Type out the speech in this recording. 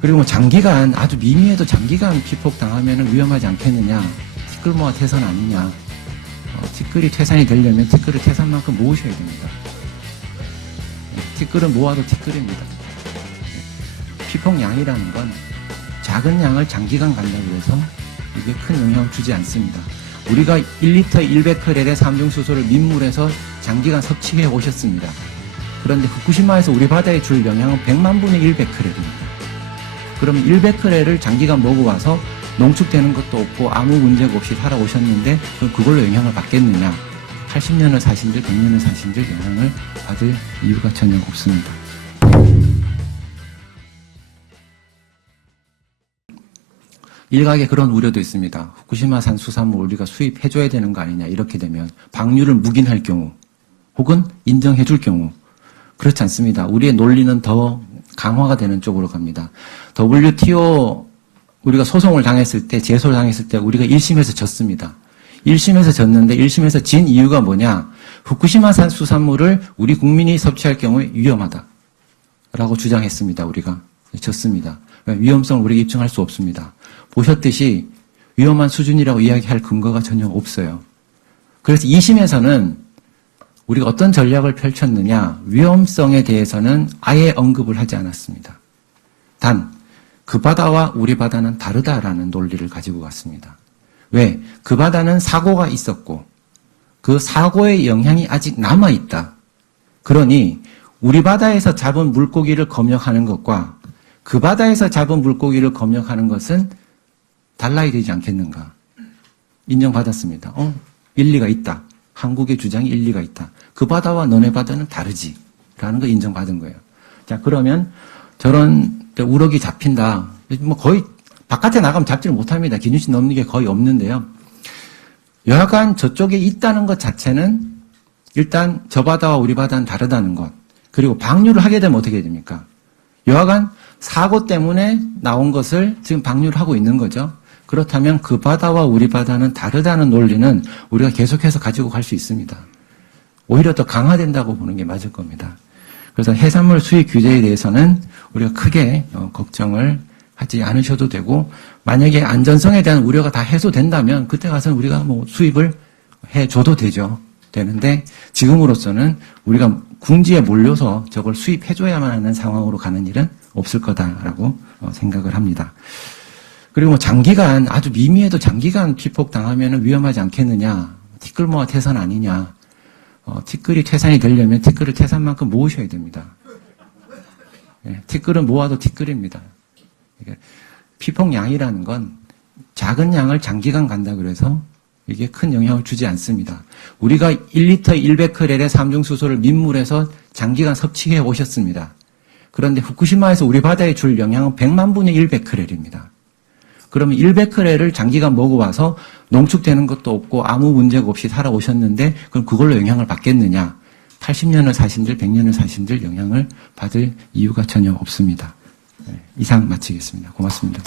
그리고 뭐 장기간, 아주 미미해도 장기간 피폭 당하면 위험하지 않겠느냐. 티끌 모아 태산 아니냐. 티끌이 태산이 되려면 티끌을 태산만큼 모으셔야 됩니다. 티끌은 모아도 티끌입니다. 피폭량이라는 건 작은 양을 장기간 간다고 해서 이게 큰 영향을 주지 않습니다. 우리가 1리터 100크렐의 삼중수소를 민물에서 장기간 섭취해 오셨습니다. 그런데 후쿠시마에서 우리 바다에 줄 영향은 100만 분의 100크렐입니다. 그럼 100크렐을 장기간 먹어와서 농축되는 것도 없고 아무 문제가 없이 살아오셨는데 그걸로 영향을 받겠느냐. 80년을 사신들 100년을 사신들 영향을 받을 이유가 전혀 없습니다. 일각에 그런 우려도 있습니다. 후쿠시마산 수산물 우리가 수입해줘야 되는 거 아니냐. 이렇게 되면 방류를 묵인할 경우 혹은 인정해줄 경우 그렇지 않습니다. 우리의 논리는 더 강화가 되는 쪽으로 갑니다. WTO 우리가 소송을 당했을 때, 제소를 당했을 때 우리가 1심에서 졌습니다. 1심에서 졌는데 1심에서 진 이유가 뭐냐. 후쿠시마산 수산물을 우리 국민이 섭취할 경우에 위험하다라고 주장했습니다. 우리가 졌습니다. 위험성을 우리가 입증할 수 없습니다. 보셨듯이 위험한 수준이라고 이야기할 근거가 전혀 없어요. 그래서 2심에서는 우리가 어떤 전략을 펼쳤느냐, 위험성에 대해서는 아예 언급을 하지 않았습니다. 단, 그 바다와 우리 바다는 다르다라는 논리를 가지고 갔습니다. 왜? 그 바다는 사고가 있었고, 그 사고의 영향이 아직 남아있다. 그러니, 우리 바다에서 잡은 물고기를 검역하는 것과 그 바다에서 잡은 물고기를 검역하는 것은 달라야 되지 않겠는가. 인정받았습니다. 일리가 있다. 한국의 주장이 일리가 있다. 그 바다와 너네 바다는 다르지. 라는 거 인정받은 거예요. 자, 그러면 저런 우럭이 잡힌다. 뭐 거의 바깥에 나가면 잡지를 못합니다. 기준치 넘는 게 거의 없는데요. 여하간 저쪽에 있다는 것 자체는 일단 저 바다와 우리 바다는 다르다는 것. 그리고 방류를 하게 되면 어떻게 됩니까? 여하간 사고 때문에 나온 것을 지금 방류를 하고 있는 거죠. 그렇다면 그 바다와 우리 바다는 다르다는 논리는 우리가 계속해서 가지고 갈 수 있습니다. 오히려 더 강화된다고 보는 게 맞을 겁니다. 그래서 해산물 수입 규제에 대해서는 우리가 크게 걱정을 하지 않으셔도 되고, 만약에 안전성에 대한 우려가 다 해소된다면 그때 가서는 우리가 뭐 수입을 해줘도 되는데 지금으로서는 우리가 궁지에 몰려서 저걸 수입해줘야만 하는 상황으로 가는 일은 없을 거다라고 생각을 합니다. 그리고 뭐 장기간, 아주 미미해도 장기간 피폭 당하면 위험하지 않겠느냐. 티끌 모아 태산 아니냐. 티끌이 태산이 되려면 티끌을 태산만큼 모으셔야 됩니다. 티끌은 모아도 티끌입니다. 피폭량이라는 건 작은 양을 장기간 간다 그래서 이게 큰 영향을 주지 않습니다. 우리가 1리터 100크렐의 삼중수소를 민물에서 장기간 섭취해 오셨습니다. 그런데 후쿠시마에서 우리 바다에 줄 영향은 100만 분의 100크렐입니다. 그러면 100크렐을 장기간 먹어와서 농축되는 것도 없고 아무 문제가 없이 살아오셨는데 그럼 그걸로 영향을 받겠느냐. 80년을 사신들 100년을 사신들 영향을 받을 이유가 전혀 없습니다. 이상 마치겠습니다. 고맙습니다.